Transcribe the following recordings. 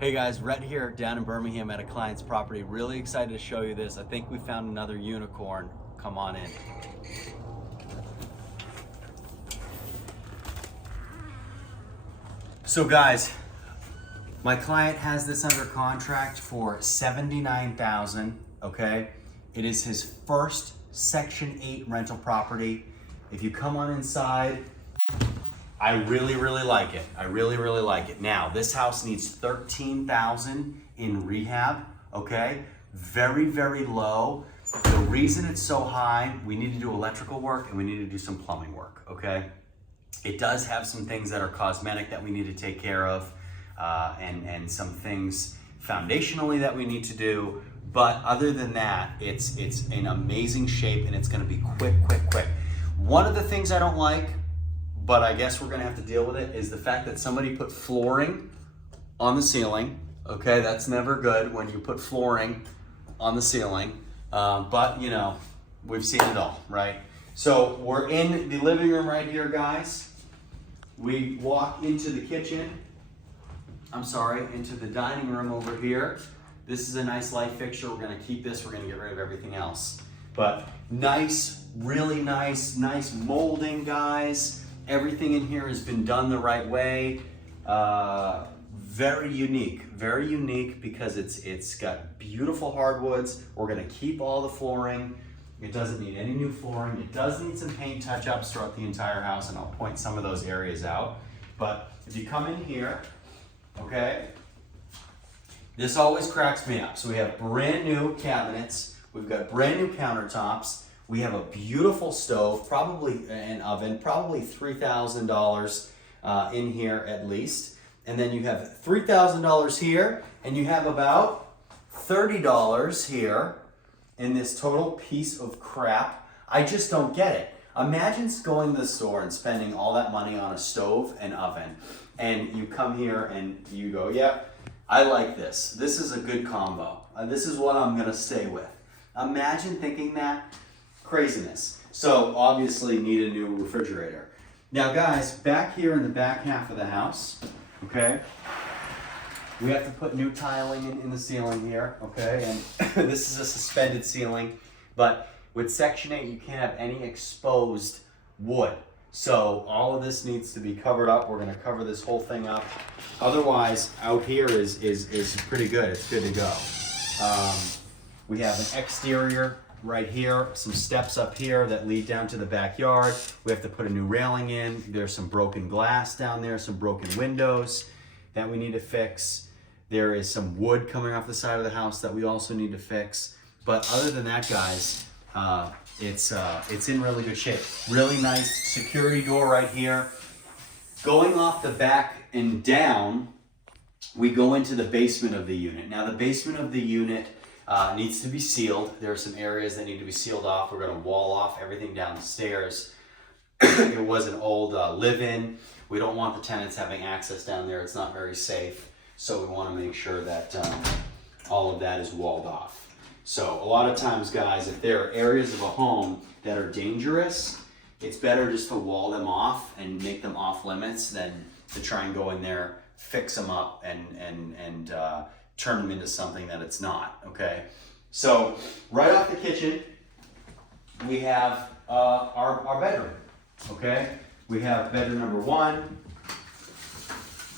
Hey guys, Rhett here down in Birmingham at a client's property. Really excited to show you this. I think we found another unicorn. Come on in. So guys, my client has this under contract for $79,000, okay? It is his first Section 8 rental property. If you come on inside, I really like it. I really like it. Now, this house needs $13,000 in rehab, okay? Very low. The reason it's so high, we need to do electrical work and we need to do some plumbing work, okay? It does have some things that are cosmetic that we need to take care of, and some things foundationally that we need to do. But other than that, it's in amazing shape and it's gonna be quick. One of the things I don't like, but I guess we're gonna have to deal with it, is the fact that somebody put flooring on the ceiling. Okay, that's never good when you put flooring on the ceiling. But you know, we've seen it all, right? So we're in the living room right here, guys. We walk into the kitchen. Into the dining room over here. This is a nice light fixture. We're gonna keep this, we're gonna get rid of everything else. But nice, really nice molding, guys. Everything in here has been done the right way. Very unique because it's got beautiful hardwoods. We're gonna keep all the flooring. It doesn't need any new flooring. It does need some paint touch-ups throughout the entire house, and I'll point some of those areas out. But if you come in here, okay, this always cracks me up. So we have brand new cabinets. We've got brand new countertops. We have a beautiful stove, probably an oven, probably $3,000 in here at least. And then you have $3,000 here, and you have about $30 here in this total piece of crap. I just don't get it. Imagine going to the store and spending all that money on a stove and oven, and you come here and you go, yeah, I like this. This is a good combo. This is what I'm gonna stay with. Imagine thinking that. Craziness. So obviously need a new refrigerator. Now guys, back here in the back half of the house, okay, we have to put new tiling in the ceiling here, okay, and this is a suspended ceiling, but with Section 8 you can't have any exposed wood. So all of this needs to be covered up. We're gonna cover this whole thing up. Otherwise, out here is pretty good. It's good to go. We have an exterior right here, some steps up here that lead down to the backyard. We have to put a new railing in. There's some broken glass down there, some broken windows that we need to fix. There is some wood coming off the side of the house that we also need to fix. But other than that, guys, it's in really good shape. Really nice security door right here. Going off the back and down, we go into the basement of the unit. Now the basement of the unit needs to be sealed. There are some areas that need to be sealed off. We're gonna wall off everything down the stairs. It was an old live-in. We don't want the tenants having access down there. It's not very safe. So we wanna make sure that all of that is walled off. So a lot of times, guys, if there are areas of a home that are dangerous, it's better just to wall them off and make them off limits than to try and go in there, fix them up, and turn them into something that it's not, okay? So right off the kitchen, we have our bedroom, okay? We have bedroom number one,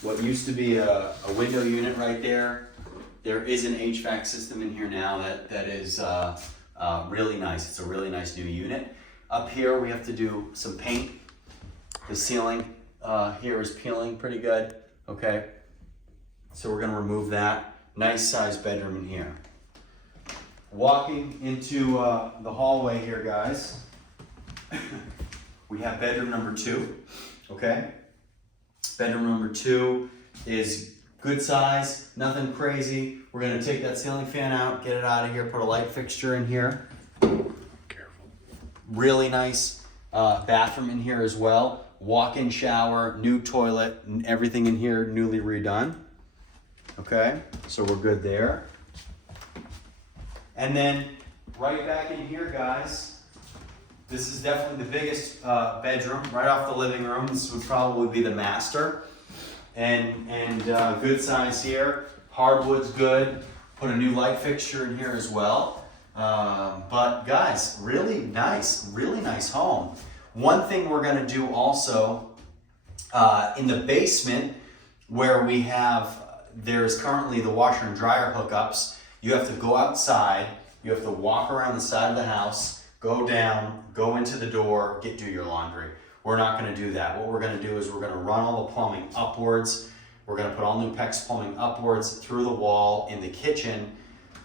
what used to be a window unit right there. There is an HVAC system in here now that is really nice. It's a really nice new unit. Up here, we have to do some paint. The ceiling here is peeling pretty good, okay? So we're gonna remove that. Nice sized bedroom in here. Walking into the hallway here, guys, we have bedroom number two, okay? Bedroom number two is good size, nothing crazy. We're gonna take that ceiling fan out, get it out of here, put a light fixture in here. Careful. Really nice bathroom in here as well. Walk-in shower, new toilet, and everything in here newly redone. Okay, so we're good there. And then right back in here, guys, this is definitely the biggest bedroom right off the living room. This would probably be the master. And good size here. Hardwood's good. Put a new light fixture in here as well. But guys, really nice home. One thing we're gonna do also in the basement where we have, there's currently the washer and dryer hookups. You have to go outside, you have to walk around the side of the house, go down, go into the door, do your laundry. We're not gonna do that. What we're gonna do is we're gonna run all the plumbing upwards. We're gonna put all new PEX plumbing upwards through the wall in the kitchen,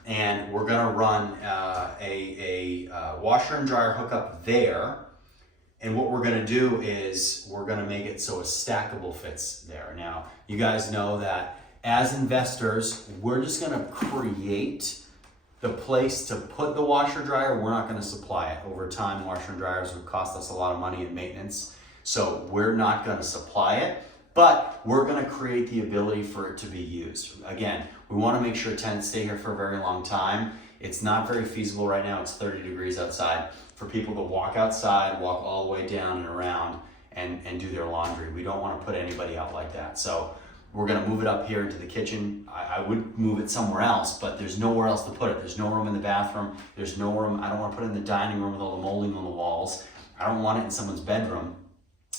and we're gonna run a washer and dryer hookup there. And what we're gonna do is we're gonna make it so a stackable fits there. Now, you guys know that as investors, we're just gonna create the place to put the washer dryer. We're not gonna supply it. Over time, washer and dryers would cost us a lot of money in maintenance. So we're not gonna supply it, but we're gonna create the ability for it to be used. Again, we wanna make sure tenants stay here for a very long time. It's not very feasible right now. It's 30 degrees outside for people to walk outside, walk all the way down and around and do their laundry. We don't wanna put anybody out like that. So we're gonna move it up here into the kitchen. I would move it somewhere else, but there's nowhere else to put it. There's no room in the bathroom. There's no room, I don't wanna put it in the dining room with all the molding on the walls. I don't want it in someone's bedroom.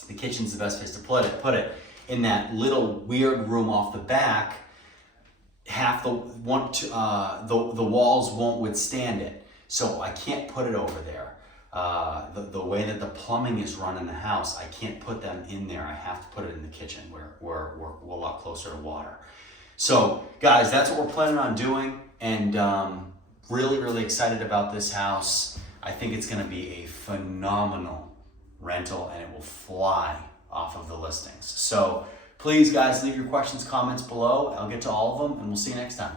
The kitchen's the best place to put it. Put it in that little weird room off the back. Half the walls won't withstand it. So I can't put it over there. The way that the plumbing is run in the house, I can't put them in there. I have to put it in the kitchen where we're a lot closer to water. So guys, that's what we're planning on doing, and really excited about this house. I think it's gonna be a phenomenal rental, and it will fly off of the listings. So please guys, leave your questions, comments below. I'll get to all of them, and we'll see you next time.